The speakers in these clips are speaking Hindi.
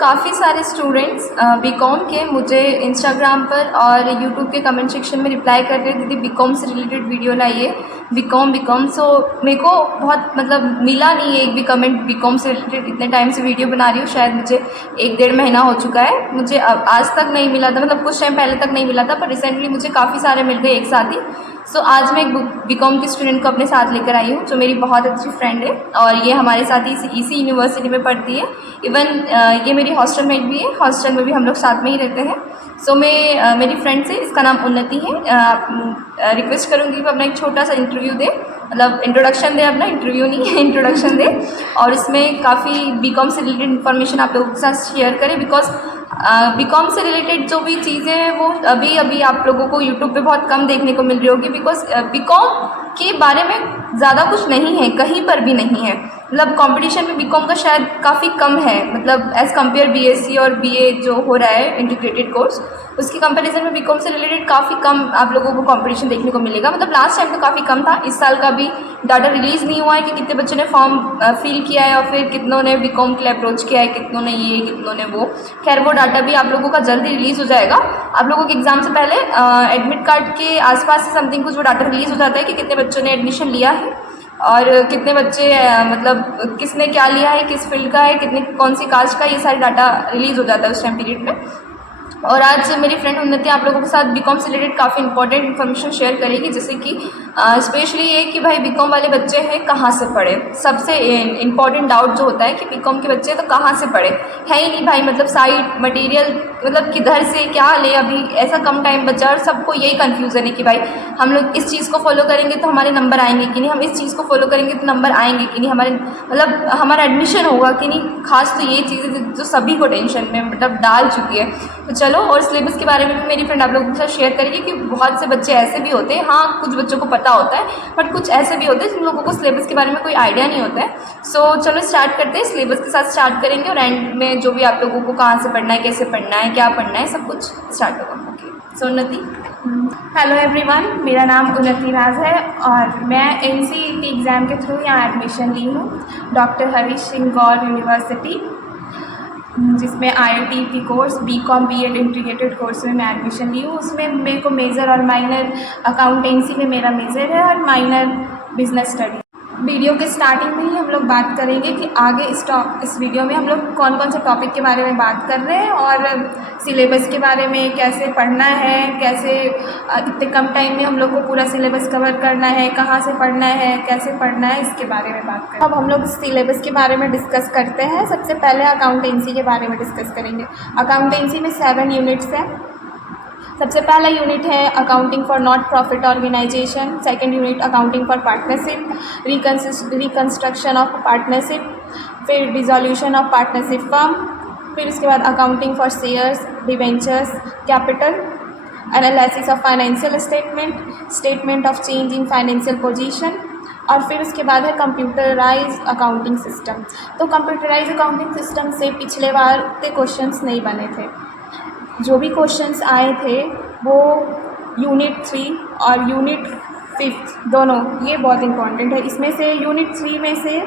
काफ़ी सारे स्टूडेंट्स बीकॉम के मुझे इंस्टाग्राम पर और यूट्यूब के कमेंट सेक्शन में रिप्लाई कर रहे थे, दीदी बीकॉम से रिलेटेड वीडियो लाइए, बीकॉम। सो मेरे को बहुत मतलब मिला नहीं है एक भी कमेंट बीकॉम से रिलेटेड। इतने टाइम से वीडियो बना रही हूँ, शायद मुझे 1-1.5 महीना हो चुका है, मुझे अब आज तक नहीं मिला था, मतलब कुछ टाइम पहले तक नहीं मिला था, पर रिसेंटली मुझे काफ़ी सारे मिल गए एक साथ ही। आज मैं एक बीकॉम की स्टूडेंट को अपने साथ लेकर आई हूँ, जो मेरी बहुत अच्छी फ्रेंड है और ये हमारे साथ ही इसी यूनिवर्सिटी में पढ़ती है। इवन ये मेरी हॉस्टल मेट भी है, हॉस्टल में भी हम लोग साथ में ही रहते हैं। मेरी फ्रेंड से, इसका नाम उन्नति है, रिक्वेस्ट करूँगी कि अपना एक छोटा सा इंटरव्यू दे, मतलब इंट्रोडक्शन दे, अपना इंटरव्यू नहीं है इंट्रोडक्शन दे, और इसमें काफ़ी बीकॉम से रिलेटेड इन्फॉर्मेशन आप लोगों के साथ शेयर करें। बिकॉज बीकॉम से रिलेटेड जो भी चीज़ें हैं वो अभी आप लोगों को यूट्यूब पे बहुत कम देखने को मिल रही होगी। बिकॉज बीकॉम के बारे में ज़्यादा कुछ नहीं है, कहीं पर भी नहीं है, मतलब कंपटीशन में बीकॉम का शायद काफ़ी कम है, मतलब एज़ कम्पेयर बीएससी और बीए जो हो रहा है इंटीग्रेटेड कोर्स, उसकी कंपैरिजन में बीकॉम से रिलेटेड काफ़ी कम आप लोगों को कंपटीशन देखने को मिलेगा। मतलब लास्ट टाइम तो काफ़ी कम था, इस साल का भी डाटा रिलीज़ नहीं हुआ है कि कितने बच्चों ने फॉर्म फिल किया है और फिर कितनों ने बीकॉम के लिए अप्रोच किया है, कितनों ने ये, कितनों ने वो। खैर वो डाटा भी आप लोगों का जल्दी रिलीज़ हो जाएगा। आप लोगों के एग्ज़ाम से पहले एडमिट कार्ड के आसपास से समथिंग कुछ वो डाटा रिलीज़ हो जाता है कि कितने बच्चों ने एडमिशन लिया है और कितने बच्चे मतलब किसने क्या लिया है, किस फील्ड का है, कितने कौन सी कास्ट का, ये सारी डाटा रिलीज़ हो जाता है उस टाइम पीरियड में। और आज मेरी फ्रेंड उन्नति आप लोगों के साथ बीकॉम से रिलेटेड काफ़ी इंपॉर्टेंट इन्फॉर्मेशन शेयर करेगी, जैसे कि स्पेशली ये कि भाई बीकॉम वाले बच्चे हैं कहाँ से पढ़े। सबसे इंपॉर्टेंट डाउट जो होता है कि बीकॉम के बच्चे तो कहाँ से पढ़े, है ही नहीं भाई, मतलब साइट मटेरियल मतलब किधर से क्या ले, अभी ऐसा कम टाइम बचा और सबको यही कन्फ्यूज़न है कि भाई हम लोग इस चीज़ को फॉलो करेंगे तो हमारे नंबर आएंगे कि नहीं, हम इस चीज़ को फॉलो करेंगे तो नंबर आएंगे कि नहीं, हमारे मतलब हमारा एडमिशन होगा कि नहीं। खास तो ये चीज़ें जो सभी को टेंशन में मतलब डाल चुकी है। तो चलो, और सिलेबस के बारे में भी मेरी फ्रेंड आप लोगों के साथ शेयर करेगी कि बहुत से बच्चे ऐसे भी होते हैं, हाँ कुछ बच्चों को पता होता है, बट कुछ ऐसे भी होते हैं जिन लोगों को सिलेबस के बारे में कोई आइडिया नहीं होता है। चलो स्टार्ट करते हैं, सिलेबस के साथ स्टार्ट करेंगे और एंड में जो भी आप लोगों को कहाँ से पढ़ना है, कैसे पढ़ना है, क्या पढ़ना है, सब कुछ स्टार्ट होगा। ओके, सो उन्नति। हेलो एवरीवन, मेरा नाम उन्नति राज है और मैं एनसीईटी एग्ज़ाम के थ्रू यहाँ एडमिशन ली हूँ डॉक्टर हरीश सिंह गौर यूनिवर्सिटी, जिसमें IIT course BCom BEd integrated course में मैं एडमिशन ली हूँ। उसमें मेरे को मेजर और माइनर अकाउंटेंसी में मेरा मेजर है और माइनर बिजनेस स्टडी। वीडियो के स्टार्टिंग में ही हम लोग बात करेंगे कि आगे इस वीडियो में हम लोग कौन कौन से टॉपिक के बारे में बात कर रहे हैं और सिलेबस के बारे में, कैसे पढ़ना है, कैसे इतने कम टाइम में हम लोग को पूरा सिलेबस कवर करना है, कहाँ से पढ़ना है, कैसे पढ़ना है, इसके बारे में बात करें। अब हम लोग सिलेबस के बारे में डिस्कस करते हैं। सबसे पहले अकाउंटेंसी के बारे में डिस्कस करेंगे। अकाउंटेंसी में 7 यूनिट्स हैं। सबसे पहला यूनिट है accounting for not profit organisation, second unit accounting for partnership, reconstruction of partnership, फिर डिसोल्यूशन ऑफ पार्टनरशिप फर्म, फिर उसके बाद accounting for shares, debentures, capital, analysis of financial statement, statement of change in financial position, और फिर उसके बाद है कंप्यूटराइज अकाउंटिंग सिस्टम। तो कंप्यूटराइज अकाउंटिंग सिस्टम से पिछले बार के क्वेश्चंस नहीं बने थे। जो भी क्वेश्चंस आए थे वो यूनिट 3 और यूनिट 5 दोनों, ये बहुत इंपॉर्टेंट है। इसमें से यूनिट 3 में से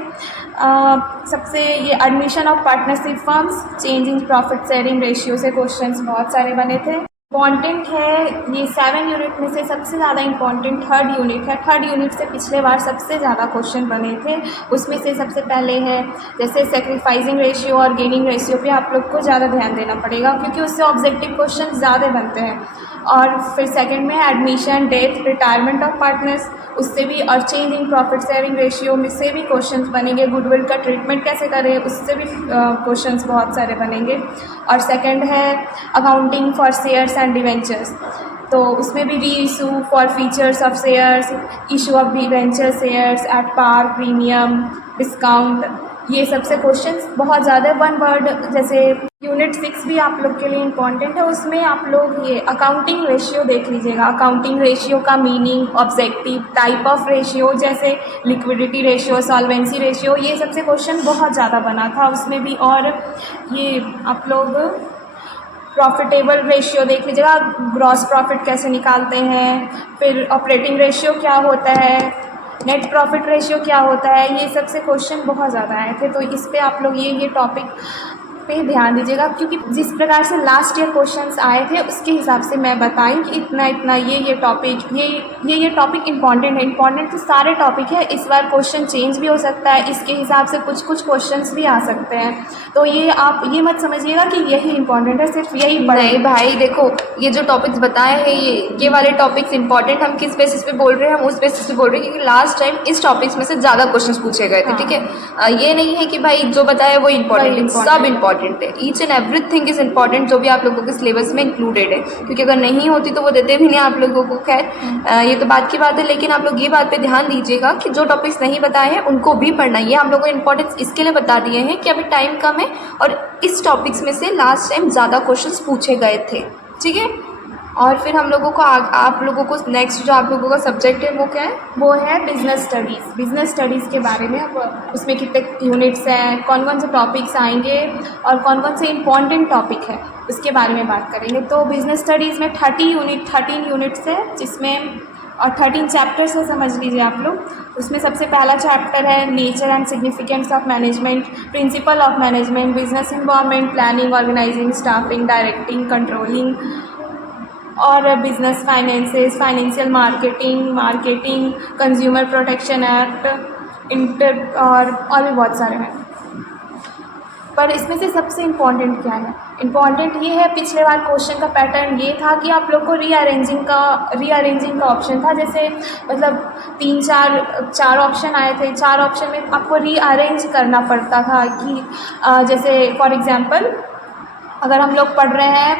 सबसे ये admission of partnership firms, change in profit sharing ratio से क्वेश्चंस बहुत सारे बने थे। इम्पॉर्टेंट है ये 7 यूनिट में से सबसे ज़्यादा इम्पॉर्टेंट थर्ड यूनिट है। थर्ड यूनिट से पिछले बार सबसे ज़्यादा क्वेश्चन बने थे। उसमें से सबसे पहले है जैसे सेक्रीफाइसिंग रेशियो और गेनिंग रेशियो पे आप लोग को ज़्यादा ध्यान देना पड़ेगा, क्योंकि उससे ऑब्जेक्टिव क्वेश्चन ज़्यादा बनते हैं। और फिर सेकंड में admission, death, retirement of partners, उससे भी, और change in profit sharing ratio में से भी क्वेश्चंस बनेंगे। गुडविल का ट्रीटमेंट कैसे करें, उससे भी क्वेश्चंस बहुत सारे बनेंगे। और सेकंड है accounting for shares and debentures, तो उसमें भी re issue for features of shares, issue of debenture shares at par, premium, discount, ये सबसे क्वेश्चंस बहुत ज़्यादा। वन वर्ड जैसे यूनिट 6 भी आप लोग के लिए इम्पॉर्टेंट है। उसमें आप लोग ये अकाउंटिंग रेशियो देख लीजिएगा। अकाउंटिंग रेशियो का meaning, objective, type of ratio जैसे लिक्विडिटी रेशियो, सॉल्वेंसी रेशियो, ये सबसे क्वेश्चन बहुत ज़्यादा बना था उसमें भी। और ये आप लोग प्रॉफिटेबल रेशियो देख लीजिएगा, ग्रॉस प्रॉफिट कैसे निकालते हैं, फिर ऑपरेटिंग रेशियो क्या होता है, नेट प्रॉफिट रेशियो क्या होता है, ये सबसे क्वेश्चन बहुत ज़्यादा आए थे। तो इस पे आप लोग ये टॉपिक पे ध्यान दीजिएगा, क्योंकि जिस प्रकार से लास्ट ईयर क्वेश्चंस आए थे उसके हिसाब से मैं बताई कि इतना इतना ये टॉपिक ये टॉपिक इंपॉर्टेंट है। इंपॉर्टेंट तो सारे टॉपिक है, इस बार क्वेश्चन चेंज भी हो सकता है, इसके हिसाब से कुछ कुछ क्वेश्चंस भी आ सकते हैं। तो ये आप ये मत समझिएगा कि यही इंपॉर्टेंट है, सिर्फ यही नहीं भाई देखो, ये जो टॉपिक्स बताए हैं ये वाले टॉपिक्स इंपॉर्टेंट हम किस बेसिस पे बोल रहे हैं, हम उस बेसिस पे बोल रहे हैं क्योंकि लास्ट टाइम इस टॉपिक्स में से ज़्यादा क्वेश्चंस पूछे गए थे। ठीक है, ये नहीं है कि भाई जो बताया वो इंपॉर्टेंट है, सब इंपॉर्टेंट है। Each and everything is important जो भी आप लोगों के सिलेबस में इंक्लूडेड है, क्योंकि अगर नहीं होती तो वो देते भी नहीं आप लोगों को। खैर ये तो बात की बात है, लेकिन आप लोग ये बात पे ध्यान दीजिएगा कि जो टॉपिक्स नहीं बताए हैं उनको भी पढ़ना। ये हम लोगों को इंपॉर्टेंस इसके लिए बता दिए हैं कि अभी टाइम कम है और इस टॉपिक्स में से लास्ट टाइम ज़्यादा क्वेश्चंस पूछे गए थे। ठीक है, और फिर हम लोगों को आप लोगों को नेक्स्ट जो आप लोगों का सब्जेक्ट है वो क्या है? वो है बिजनेस स्टडीज़। बिजनेस स्टडीज़ के बारे में अब उसमें कितने यूनिट्स हैं, कौन कौन से टॉपिक्स आएंगे और कौन कौन से इम्पॉर्टेंट टॉपिक है उसके बारे में बात करेंगे। तो बिजनेस स्टडीज़ में 13 यूनिट्स है, जिसमें और 13 चैप्टर्स है, समझ लीजिए आप लोग। उसमें सबसे पहला चैप्टर है nature and significance of management, principle of management, business environment, planning, organising, staffing, directing, controlling और business finances, financial marketing, consumer protection act, और भी बहुत सारे हैं। पर इसमें से सबसे इम्पॉर्टेंट क्या है? इम्पॉर्टेंट ये है, पिछले बार क्वेश्चन का पैटर्न ये था कि आप लोग को रीअरेंजिंग का ऑप्शन था। जैसे मतलब 3-4 ऑप्शन आए थे, 4 ऑप्शन में आपको रीअरेंज करना पड़ता था कि जैसे फॉर एग्जांपल अगर हम लोग पढ़ रहे हैं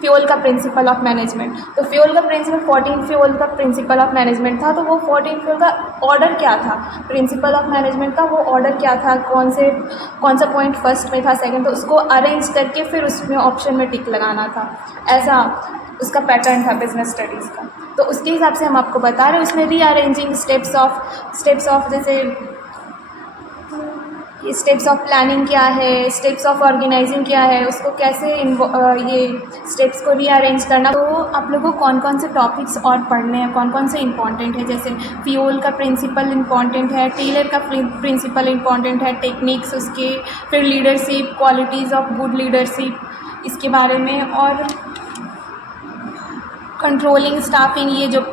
फ्यूल का प्रिंसिपल ऑफ मैनेजमेंट, तो फ्यूल का प्रिंसिपल 14 फ्यूल का प्रिंसिपल ऑफ मैनेजमेंट था, तो वो 14 फ्यूल का ऑर्डर क्या था, प्रिंसिपल ऑफ मैनेजमेंट का वो ऑर्डर क्या था, कौन सा पॉइंट फर्स्ट में था, सेकंड, तो उसको अरेंज करके फिर उसमें ऑप्शन में टिक लगाना था। ऐसा उसका पैटर्न था बिजनेस स्टडीज़ का। तो उसके हिसाब से हम आपको बता रहे हैं। उसमें रीअरेंजिंग स्टेप्स ऑफ जैसे स्टेप्स ऑफ प्लानिंग क्या है, स्टेप्स ऑफ ऑर्गेनाइजिंग क्या है, उसको कैसे ये स्टेप्स को रीअरेंज करना। तो आप लोगों को कौन कौन से टॉपिक्स और पढ़ने हैं, कौन कौन से इंपॉर्टेंट है, जैसे फ्यूल का प्रिंसिपल इंपॉर्टेंट है, टेलर का प्रिंसिपल इंपॉर्टेंट है, टेक्निक्स उसके, फिर leadership, qualities of good leadership इसके बारे में, और कंट्रोलिंग, स्टाफिंग, ये जो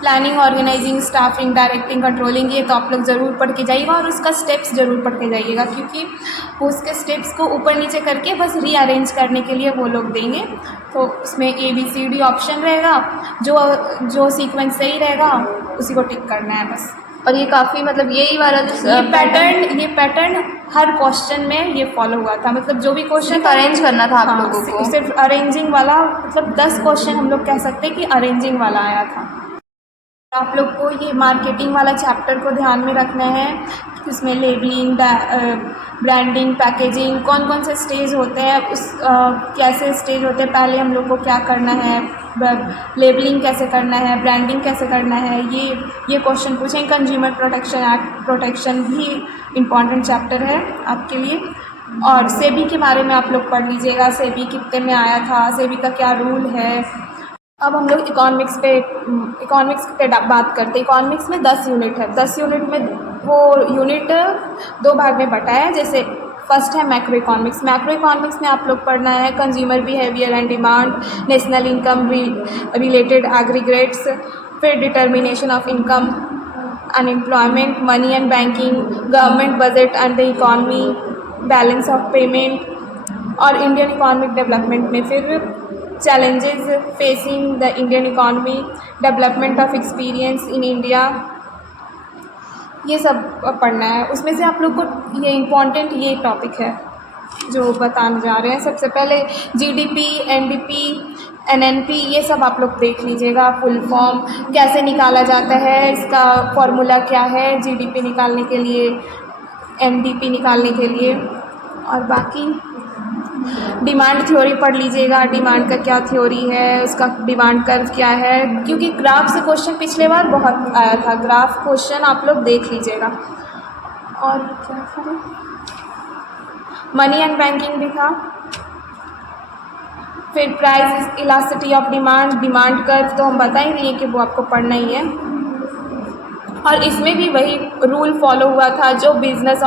planning, organising, staffing, directing, controlling, ये तो आप लोग ज़रूर पढ़ के जाइएगा और उसका स्टेप्स ज़रूर पढ़ के जाइएगा, क्योंकि उसके स्टेप्स को ऊपर नीचे करके बस रीअरेंज करने के लिए वो लोग देंगे। तो उसमें ABCD ऑप्शन रहेगा, जो सीक्वेंस सही रहेगा उसी को टिक करना है बस। और ये काफ़ी मतलब यही वाला ये पैटर्न हर क्वेश्चन में ये फॉलो हुआ था। मतलब जो भी क्वेश्चन अरेंज करना था आप लोगों को, सिर्फ अरेंजिंग वाला, मतलब 10 क्वेश्चन हम लोग कह सकते हैं कि अरेंजिंग वाला आया था। आप लोग को ये मार्केटिंग वाला चैप्टर को ध्यान में रखना है कि उसमें लेबलिंग, ब्रांडिंग, पैकेजिंग, कौन कौन से स्टेज होते हैं, कैसे स्टेज होते हैं, पहले हम लोग को क्या करना है, लेबलिंग कैसे करना है, ब्रांडिंग कैसे करना है, ये क्वेश्चन पूछें। कंज्यूमर प्रोटेक्शन एक्ट, प्रोटेक्शन भी इम्पॉर्टेंट चैप्टर है आपके लिए। और सेबी के बारे में आप लोग पढ़ लीजिएगा, सेबी कितने में आया था, सेबी का क्या रूल है। अब हम लोग इकोनॉमिक्स पे बात करते हैं। इकोनॉमिक्स में 10 यूनिट है। 10 यूनिट में वो यूनिट 2 भाग में बटा है। जैसे फर्स्ट है मैक्रो इकोनॉमिक्स। मैक्रो इकोनॉमिक्स में आप लोग पढ़ना है consumer behaviour and demand, national income related aggregates, फिर determination of income, unemployment, money and banking, government budget and the economy, balance of payment, और इंडियन इकोनॉमिक डेवलपमेंट में फिर challenges facing the Indian economy, development of experience in India, ये सब पढ़ना है। उसमें से आप लोग को ये इम्पॉर्टेंट ये टॉपिक है जो बताने जा रहे हैं। सबसे पहले GDP, NDP, NNP, ये सब आप लोग देख लीजिएगा। फुल फॉर्म कैसे निकाला जाता है, इसका फॉर्मूला क्या है GDP निकालने के लिए, NDP निकालने के लिए, और बाकी डिमांड थ्योरी पढ़ लीजिएगा। डिमांड का क्या थ्योरी है, उसका डिमांड कर्व क्या है, क्योंकि ग्राफ से क्वेश्चन पिछले बार बहुत आया था। ग्राफ क्वेश्चन आप लोग देख लीजिएगा। और क्या करें, मनी एंड बैंकिंग भी था। फिर price elasticity of demand curve तो हम बता ही नहीं है कि वो आपको पढ़ना ही है। और इसमें भी वही रूल फॉलो हुआ था जो बिजनेस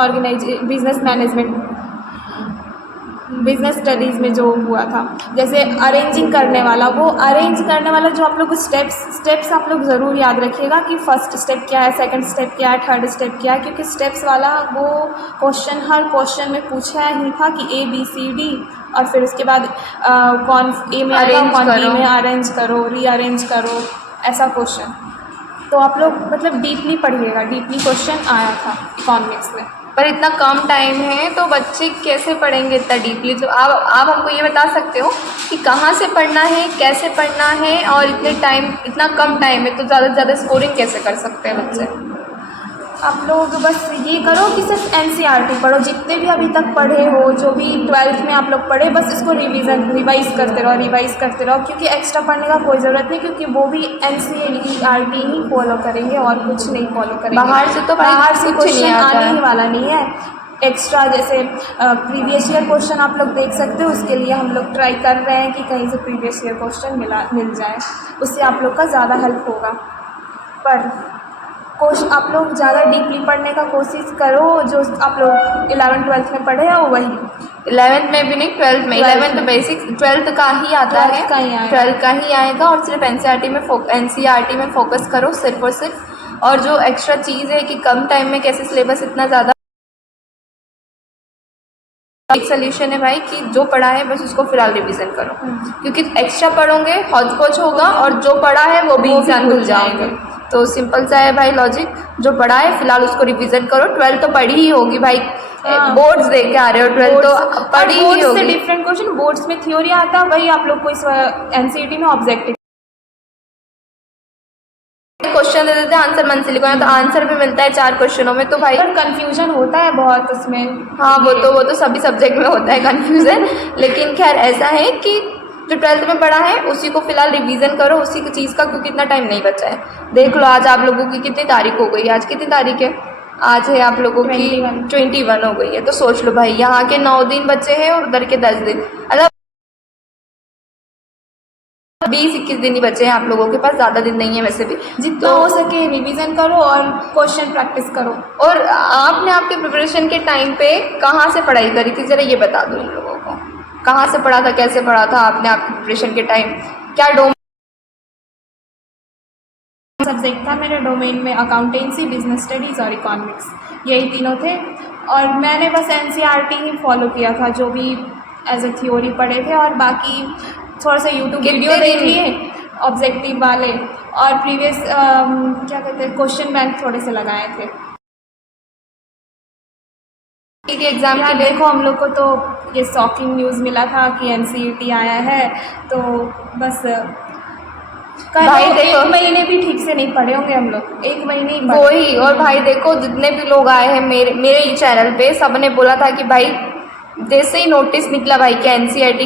बिज़नेस स्टडीज़ में जो हुआ था, जैसे अरेंजिंग करने वाला, वो अरेंज करने वाला जो आप लोग स्टेप्स आप लोग ज़रूर याद रखिएगा कि फर्स्ट स्टेप क्या है, सेकंड स्टेप क्या है, थर्ड स्टेप क्या है, क्योंकि स्टेप्स वाला वो क्वेश्चन हर क्वेश्चन में पूछा ही था कि ABCD, और फिर उसके बाद कौन ए में आएगा, कौन बी में, अरेंज करो, रीअरेंज करो, ऐसा क्वेश्चन। तो आप लोग मतलब डीपली पढ़िएगा, डीपली क्वेश्चन आया था इकोनॉमिक्स में। पर इतना कम टाइम है तो बच्चे कैसे पढ़ेंगे इतना डीपली? तो आप हमको ये बता सकते हो कि कहाँ से पढ़ना है, कैसे पढ़ना है, और इतना कम टाइम है तो ज़्यादा से ज़्यादा स्कोरिंग कैसे कर सकते हैं बच्चे? आप लोग बस ये करो कि सिर्फ NCERT पढ़ो, जितने भी अभी तक पढ़े हो, जो भी 12th में आप लोग पढ़े, बस इसको रिवाइज़ करते रहो, क्योंकि एक्स्ट्रा पढ़ने का कोई ज़रूरत नहीं, क्योंकि वो भी NCERT ही फॉलो करेंगे और कुछ नहीं फॉलो करेंगे। बाहर से तो बाहर से कुछ नहीं क्वेश्चन आता आने है। ही वाला नहीं है। एक्स्ट्रा जैसे प्रीवियस ईयर क्वेश्चन आप लोग देख सकते हो, उसके लिए हम लोग ट्राई कर रहे हैं कि कहीं से प्रीवियस ईयर क्वेश्चन मिल जाए, उससे आप लोग का ज़्यादा हेल्प होगा। पर आप लोग ज़्यादा डीपली पढ़ने का कोशिश करो, जो आप लोग 11th-12th में पढ़े हो वही। 11th में भी नहीं, 12th में। 11th तो बेसिक 12th का ही आता है, 12th का ही आएगा, और सिर्फ NCERT में फोकस करो सिर्फ और सिर्फ। और जो एक्स्ट्रा चीज़ है कि कम टाइम में कैसे सिलेबस इतना ज़्यादा, एक सोल्यूशन है भाई कि जो पढ़ा है बस उसको फिलहाल रिवीजन करो, क्योंकि एक्स्ट्रा पढ़ोगे हौच पौच होगा और जो पढ़ा है वो भी इंसान भूल जाएंगे। तो सिंपल सा है भाई लॉजिक, जो पढ़ा है फिलहाल उसको रिवीजन करो। 12th तो पढ़ी ही होगी भाई, बोर्ड्स दे के आ रहे हो, 12th तो पढ़ी ही होगी। से डिफरेंट क्वेश्चन बोर्ड्स में थ्योरी आता है, वही आप लोग को इस NCERT में ऑब्जेक्टिव क्वेश्चन दे देते हैं, आंसर मन से लिखो, तो आंसर भी मिलता है 4 क्वेश्चनों में, तो भाई कंफ्यूजन होता है बहुत उसमें। हाँ, वो तो सभी सब्जेक्ट में होता है कंफ्यूजन। लेकिन खैर ऐसा है कि जो 12th में पढ़ा है उसी को फिलहाल रिवीजन करो, उसी की चीज़ का, क्योंकि इतना टाइम नहीं बचा है। देख लो आज आप लोगों की कितनी तारीख हो गई, आज कितनी तारीख है? आज है आप लोगों की 21 हो गई है। तो सोच लो भाई, यहाँ के 9 दिन बचे हैं और उधर के 10 दिन, मतलब 20-21 दिन ही बचे हैं आप लोगों के पास, ज़्यादा दिन नहीं है वैसे भी। जितना हो सके रिवीजन करो और क्वेश्चन प्रैक्टिस करो। और आपने आपके प्रिपरेशन के टाइम पे कहाँ से पढ़ाई करी थी, ज़रा ये बता दो इन लोगों को। कहाँ से पढ़ा था, कैसे पढ़ा था आपने आपके प्रिपरेशन के टाइम? क्या सब्जेक्ट था मेरे डोमेन में? अकाउंटेंसी, बिजनेस स्टडीज़ और इकोनॉमिक्स, यही तीनों थे। और मैंने बस NCERT ही फॉलो किया था, जो भी एज ए थ्योरी पढ़े थे, और बाकी थोड़ा सा यूट्यूब वीडियो देख लिए ऑब्जेक्टिव वाले, और प्रीवियस क्या कहते हैं क्वेश्चन बैंक थोड़े से लगाए थे एग्जाम के। देखो हम लोग को तो ये शॉकिंग न्यूज़ मिला था कि NCERT आया है, तो बस भाई देखो 1 महीने भी ठीक से नहीं पढ़े होंगे हम लोग, 1 महीने ही पढ़े। वही, और भाई देखो जितने भी लोग आए हैं मेरे चैनल पे, सब ने बोला था कि भाई जैसे ही नोटिस निकला भाई कि NCERT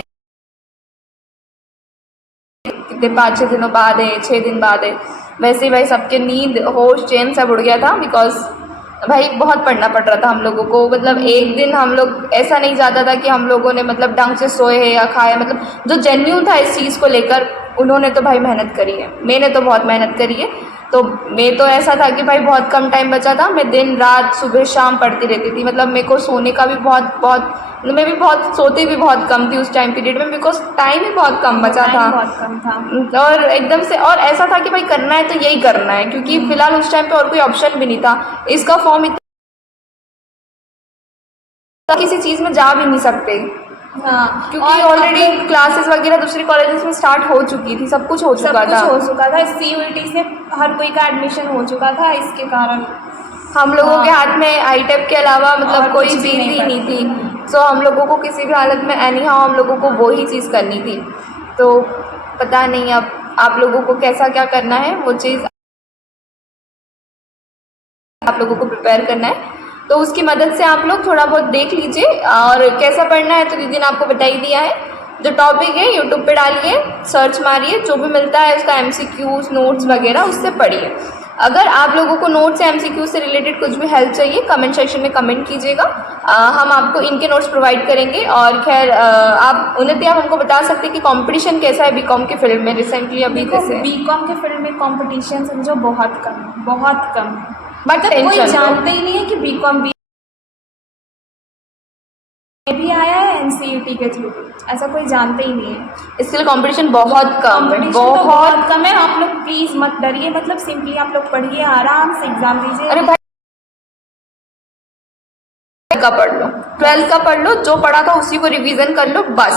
कितने 5-6 दिनों बाद है, 6 दिन बाद है, वैसे ही भाई सबके नींद, होश, चैन सब उड़ गया था। बिकॉज भाई बहुत पढ़ना पड़ रहा था हम लोगों को, मतलब एक दिन हम लोग ऐसा नहीं जाता था कि हम लोगों ने मतलब ढंग से सोए हैं या खाए, मतलब जो जेन्यून था इस चीज़ को लेकर, उन्होंने तो भाई मेहनत करी है, मैंने तो बहुत मेहनत करी है। तो मैं तो ऐसा था कि भाई बहुत कम टाइम बचा था, मैं दिन रात सुबह शाम पढ़ती रहती थी, मतलब मेरे को सोने का भी बहुत मैं भी बहुत सोती भी बहुत कम थी उस टाइम पीरियड में, बिकॉज टाइम ही बहुत कम बचा था, बहुत कम था। और एकदम से, और ऐसा था कि भाई करना है तो यही करना है, क्योंकि फिलहाल उस टाइम पे और कोई ऑप्शन भी नहीं था। इसका फॉर्म किसी चीज़ में जा भी नहीं सकते, हाँ, क्योंकि ऑलरेडी क्लासेस वगैरह दूसरी कॉलेजेस में स्टार्ट हो चुकी थी, सब कुछ हो चुका था। CUET से हर कोई का एडमिशन हो चुका था, इसके कारण हम लोगों के हाथ में ITEP के अलावा मतलब कोई चीज़ ही नहीं थी। सो हम लोगों को किसी भी हालत में एनी हाउ हम लोगों को वो ही चीज़ करनी थी। तो पता नहीं अब आप लोगों को कैसा क्या करना है, वो चीज़ आप लोगों को प्रिपेयर करना है, तो उसकी मदद से आप लोग थोड़ा बहुत देख लीजिए। और कैसा पढ़ना है तो दीदी ने आपको बता ही दिया है। जो टॉपिक है यूट्यूब पे डालिए, सर्च मारिए, जो भी मिलता है उसका MCQs, नोट्स वगैरह उससे पढ़िए। अगर आप लोगों को नोट्स या MCQ से रिलेटेड कुछ भी हेल्प चाहिए, कमेंट सेक्शन में कमेंट कीजिएगा, हम आपको इनके नोट्स प्रोवाइड करेंगे। और खैर आप उन्नति, आप हमको बता सकते हैं कि कंपटीशन कैसा है BCom के फील्ड में रिसेंटली? अभी जैसे BCom के फील्ड में कंपटीशन समझो बहुत कम है, मतलब कोई जानते ही नहीं है कि BCom भी आया है, NCERT के थ्रू, ऐसा कोई जानते ही नहीं है। इसके लिए कंपटीशन बहुत कम है, कंपटीशन तो बहुत कम है। आप लोग प्लीज़ मत डरिए, मतलब सिंपली आप लोग पढ़िए, आराम से एग्ज़ाम दीजिए। अरे भाई का पढ़ लो, 12th का पढ़ लो, जो पढ़ा था उसी को रिवीजन कर लो बस।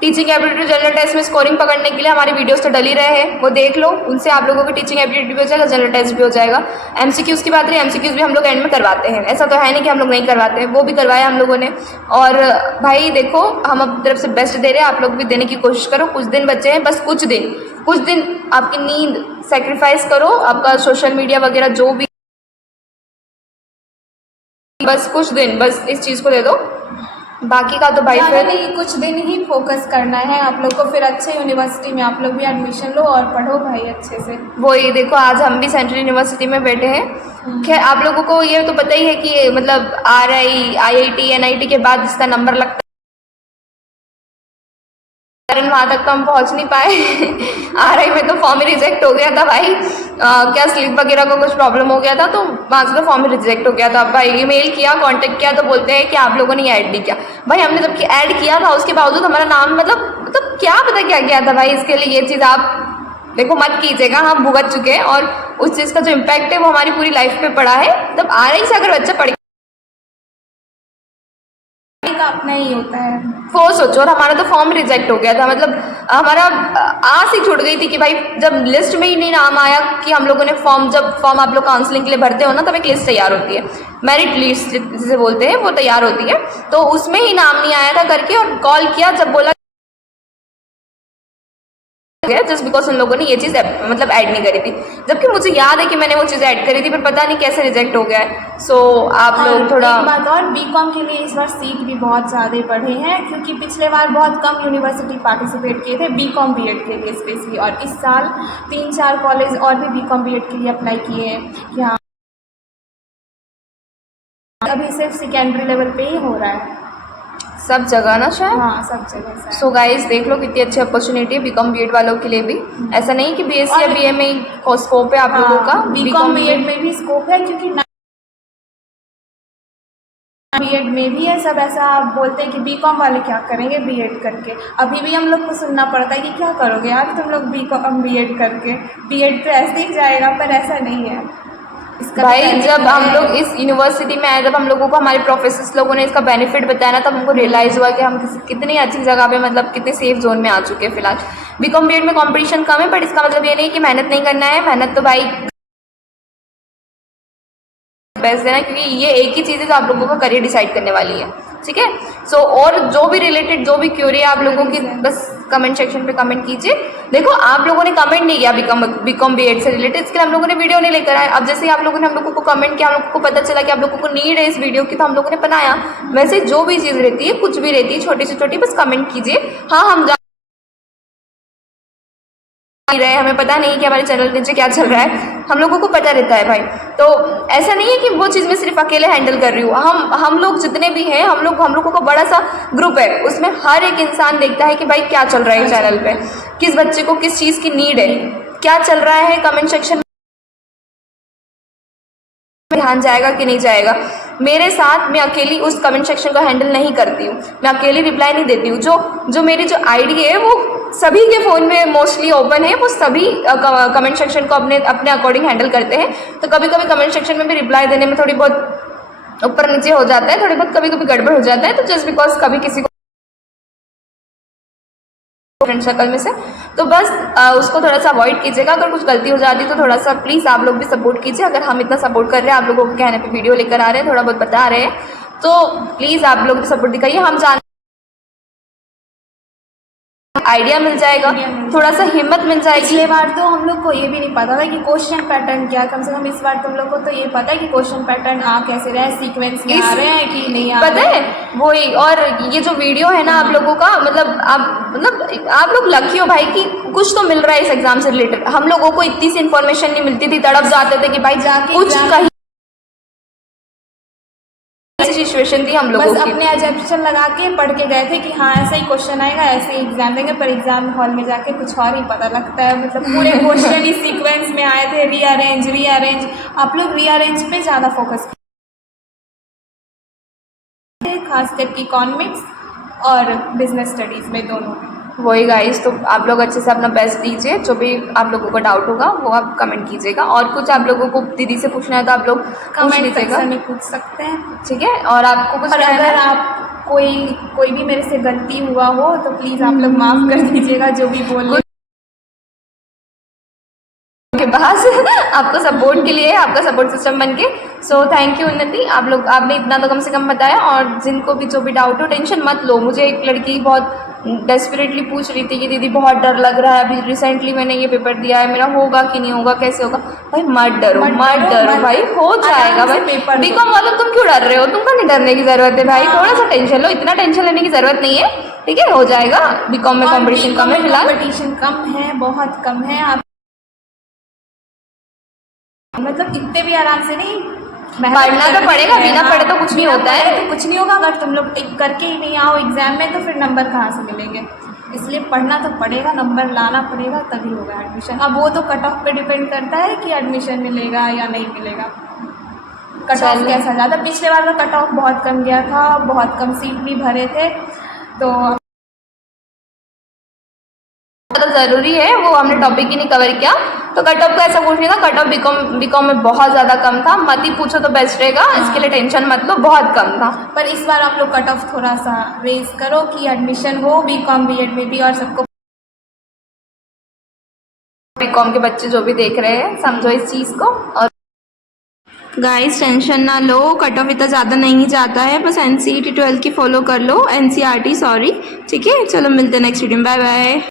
टीचिंग एबिलिटी जनरल टेस्ट में स्कोरिंग पकड़ने के लिए हमारे वीडियोस तो डल ही रहे हैं, वो देख लो, उनसे आप लोगों की टीचिंग एबिलिटी भी हो जाएगा, जनरल टेस्ट भी हो जाएगा। MCQs की बात रही, MCQs भी हम लोग एंड में करवाते हैं, ऐसा तो है नहीं कि हम लोग नहीं करवाते हैं, वो भी करवाया हम लोगों ने। और भाई देखो, हम अपनी तरफ से बेस्ट दे रहे हैं, आप लोग भी देने की कोशिश करो। कुछ दिन बचे हैं, बस कुछ दिन आपकी नींद सेक्रीफाइस करो, आपका सोशल मीडिया वगैरह जो भी, बस कुछ दिन बस इस चीज़ को दे दो, बाकी का तो भाई फिर नहीं, कुछ दिन ही फोकस करना है आप लोग को, फिर अच्छे यूनिवर्सिटी में आप लोग भी एडमिशन लो और पढ़ो भाई अच्छे से। वही देखो, आज हम भी सेंट्रल यूनिवर्सिटी में बैठे हैं। खैर आप लोगों को ये तो पता ही है कि मतलब RI IIT NIT के बाद जिसका नंबर लगता है, वहाँ तक तो हम पहुँच नहीं पाए। RI में तो फॉर्म ही रिजेक्ट हो गया था भाई, क्या स्लिप वगैरह का कुछ प्रॉब्लम हो गया था, तो वहाँ से तो फॉर्म ही रिजेक्ट हो गया था भाई। ईमेल किया, कांटेक्ट किया तो बोलते हैं कि आप लोगों ने ऐड नहीं किया। भाई हमने जबकि ऐड किया था, उसके बावजूद हमारा नाम मतलब क्या पता क्या किया था भाई। इसके लिए ये चीज़ आप देखो मत कीजिएगा, हम भुगत चुके हैं और उस चीज़ का जो इम्पैक्ट है वो हमारी पूरी लाइफ पे पड़ा है। तब RI से अगर बच्चा पढ़ का अपना ही होता है, वो सोचो, और हमारा तो फॉर्म रिजेक्ट हो गया था, मतलब हमारा आस ही छूट गई थी कि भाई जब लिस्ट में ही नहीं नाम आया कि हम लोगों ने जब फॉर्म आप लोग काउंसलिंग के लिए भरते हो ना, तब एक लिस्ट तैयार होती है, मेरिट लिस्ट जिसे बोलते हैं, वो तैयार होती है, तो उसमें ही नाम नहीं आया था करके, और कॉल किया जब बोला जस्ट बिकॉज उन लोगों ने ये चीज़ मतलब ऐड नहीं करी थी, जबकि मुझे याद है कि मैंने वो चीज़ ऐड करी थी, पर पता नहीं कैसे रिजेक्ट हो गया है। सो आप लोग थोड़ा एक बात और, BCom के लिए इस बार सीट भी बहुत ज़्यादा बढ़े हैं, क्योंकि पिछले बार बहुत कम यूनिवर्सिटी पार्टिसिपेट किए थे BCom B.Ed के लिए स्पेशली, और इस साल 3-4 कॉलेज और भी BCom B.Ed के लिए अप्लाई किए हैं। यहाँ अभी सिर्फ सेकेंडरी लेवल पे ही हो रहा है सब जगह ना शायद। हाँ, सब जगह। सो गाइस देख लो कितनी अच्छी अपॉर्चुनिटी है BCom B.Ed वालों के लिए भी। ऐसा नहीं कि BSc या BA में ही स्कोप है आप लोगों का, BCom B.Ed में भी स्कोप है, क्योंकि B.Ed में भी है। सब ऐसा बोलते हैं कि BCom वाले क्या करेंगे B.Ed करके, अभी भी हम लोग को सुनना पड़ता है कि क्या करोगे यार तुम लोग BCom B.Ed करके, B.Ed तो ऐसे ही जाएगा, पर ऐसा नहीं है। भाई जब हम लोग इस यूनिवर्सिटी में आए, जब हम लोगों को हमारे प्रोफेसर्स लोगों ने इसका बेनिफिट बताया ना, तब हमको रियलाइज़ हुआ कि हम कितनी अच्छी जगह पे, मतलब कितने सेफ जोन में आ चुके हैं फिलहाल। BCom B.Ed में कंपटीशन कम है, बट इसका मतलब ये नहीं कि मेहनत नहीं करना है, मेहनत तो भाई बेस्ट देना, क्योंकि ये एक ही चीज़ है जो आप लोगों का करियर डिसाइड करने वाली है, ठीक है। सो और जो भी रिलेटेड जो भी क्यूरी है आप लोगों की, बस कमेंट सेक्शन पे कमेंट कीजिए। देखो आप लोगों ने कमेंट नहीं किया BCom B.Ed से रिलेटेड, इसके लिए हम लोगों ने वीडियो नहीं लेकर आए। अब जैसे ही आप लोगों ने हम लोगों को कमेंट किया, हम लोगों को पता चला कि आप लोगों को नीड है इस वीडियो की, तो हम लोगों ने बनाया। वैसे जो भी चीज़ रहती है, कुछ भी रहती है छोटी से छोटी, बस कमेंट कीजिए। हाँ हम रहे, हमें पता नहीं कि हमारे चैनल के नीचे क्या चल रहा है, हम लोगों को पता रहता है भाई। तो ऐसा नहीं है कि वो चीज़ मैं सिर्फ अकेले हैंडल कर रही हूँ, हम लोग जितने भी हैं, हम लोगों का बड़ा सा ग्रुप है, उसमें हर एक इंसान देखता है कि भाई क्या चल रहा है चैनल पे, किस बच्चे को किस चीज़ की नीड है, क्या चल रहा है। कमेंट सेक्शन में ध्यान जाएगा कि नहीं जाएगा। मेरे साथ मैं अकेली उस कमेंट सेक्शन को हैंडल नहीं करती हूँ, मैं अकेली रिप्लाई नहीं देती हूँ। जो मेरी जो आईडी है वो सभी के फ़ोन में मोस्टली ओपन है, वो सभी कमेंट सेक्शन को अपने अकॉर्डिंग हैंडल करते हैं। तो कभी कभी कमेंट सेक्शन में भी रिप्लाई देने में थोड़ी बहुत ऊपर नीचे हो जाता है, थोड़ी बहुत कभी कभी गड़बड़ हो जाता है, तो जस्ट बिकॉज कभी किसी को फ्रेंड सर्कल में से, तो बस उसको थोड़ा सा अवॉइड कीजिएगा। अगर कुछ गलती हो जाती है तो थोड़ा सा प्लीज़ आप लोग भी सपोर्ट कीजिए। अगर हम इतना सपोर्ट कर रहे हैं, आप लोगों के कहने पे वीडियो लेकर आ रहे हैं, थोड़ा बहुत बता रहे हैं, तो प्लीज़ आप लोग भी सपोर्ट दिखाइए। हम जान आइडिया मिल जाएगा, थोड़ा सा हिम्मत मिल जाएगी। पिछले बार तो हम लोग को ये भी नहीं पता था कि क्वेश्चन पैटर्न क्या, कम से कम इस बार तुम लोग को तो ये पता है कि क्वेश्चन पैटर्न आ कैसे रहे हैं, सीक्वेंस में आ रहे हैं कि नहीं आ पता रहे है वही। और ये जो वीडियो है ना आप लोगों का, मतलब आप लोग लकी हो भाई कि कुछ तो मिल रहा है इस एग्जाम से रिलेटेड। हम लोगों को इतनी सी इन्फॉर्मेशन नहीं मिलती थी, तड़प जाते थे कि भाई जाके कुछ कहीं सिचुएशन थी हम लोगों बस की। अपने एजम्पशन लगा के पढ़ के गए थे कि हाँ ऐसा ही क्वेश्चन आएगा, ऐसे ही एग्जाम देंगे, पर एग्जाम हॉल में जाके कुछ और ही पता लगता है। मतलब पूरे क्वेश्चन ही सीक्वेंस में आए थे, रीअरेंज। आप लोग रीअरेंज पे ज़्यादा फोकस किए, खास करके इकोनॉमिक्स और बिजनेस स्टडीज़ में, दोनों में। वही गाइस, तो आप लोग अच्छे से अपना बेस्ट दीजिए, जो भी आप लोगों को डाउट होगा वो आप कमेंट कीजिएगा, और कुछ आप लोगों को दीदी से पूछना है तो आप लोग पूछ कमेंट लीजिएगा, सेक्शन में पूछ सकते हैं। ठीक है। और आपको कुछ और कहना अगर है? आप कोई भी मेरे से गलती हुआ हो तो प्लीज़ आप लोग माफ़ कर दीजिएगा, जो भी बोल के पास आपको सपोर्ट के लिए, आपका सपोर्ट सिस्टम बन के। सो थैंक यू उन्नति, आप लोग आपने इतना तो कम से कम बताया। और जिनको भी जो भी डाउट हो, टेंशन मत लो। मुझे एक लड़की बहुत डेस्परेटली पूछ रही थी कि दीदी बहुत डर लग रहा है, अभी रिसेंटली मैंने ये पेपर दिया है, मेरा होगा कि नहीं होगा, कैसे होगा। भाई मत डरो भाई, हो जाएगा भाई। बीकॉम वालों तुम क्यों डर रहे हो? तुमको नहीं डरने की ज़रूरत है भाई, थोड़ा सा टेंशन लो, इतना टेंशन लेने की ज़रूरत नहीं है, ठीक है, हो जाएगा। बीकॉम में कॉम्पिटिशन कम है फिलहाल, कॉम्पिटिशन कम है, बहुत कम है। आप मतलब इतने भी आराम से नहीं, पढ़ना तो पड़ेगा, बिना पढ़े तो कुछ नहीं होता है, तो कुछ नहीं होगा। अगर तुम लोग एक करके ही नहीं आओ एग्जाम में तो फिर नंबर कहाँ से मिलेंगे? इसलिए पढ़ना तो पड़ेगा, नंबर लाना पड़ेगा, तभी होगा एडमिशन। अब वो तो कट ऑफ पे डिपेंड करता है कि एडमिशन मिलेगा या नहीं मिलेगा। कट ऑफ कैसा ज़्यादा, पिछले बार का कट ऑफ बहुत कम गया था, बहुत कम सीट भी भरे थे, तो ज़रूरी है, वो हमने टॉपिक ही नहीं कवर किया। तो कट ऑफ का ऐसा कुछ नहीं था, कट ऑफ बीकॉम में बहुत ज़्यादा कम था, मत ही पूछो तो बेस्ट रहेगा, इसके लिए टेंशन मत लो, बहुत कम था। पर इस बार आप लोग कट ऑफ थोड़ा सा रेज करो कि एडमिशन हो बीकॉम बीएड में भी, और सबको बीकॉम के बच्चे जो भी देख रहे हैं समझो इस चीज़ को। और गाइस टेंशन ना लो, कट ऑफ इतना ज़्यादा नहीं जाता है, बस NCERT 12 की फॉलो कर लो, NCERT सॉरी, ठीक है। चलो मिलते हैं नेक्स्ट वीडियो में, बाय बाय।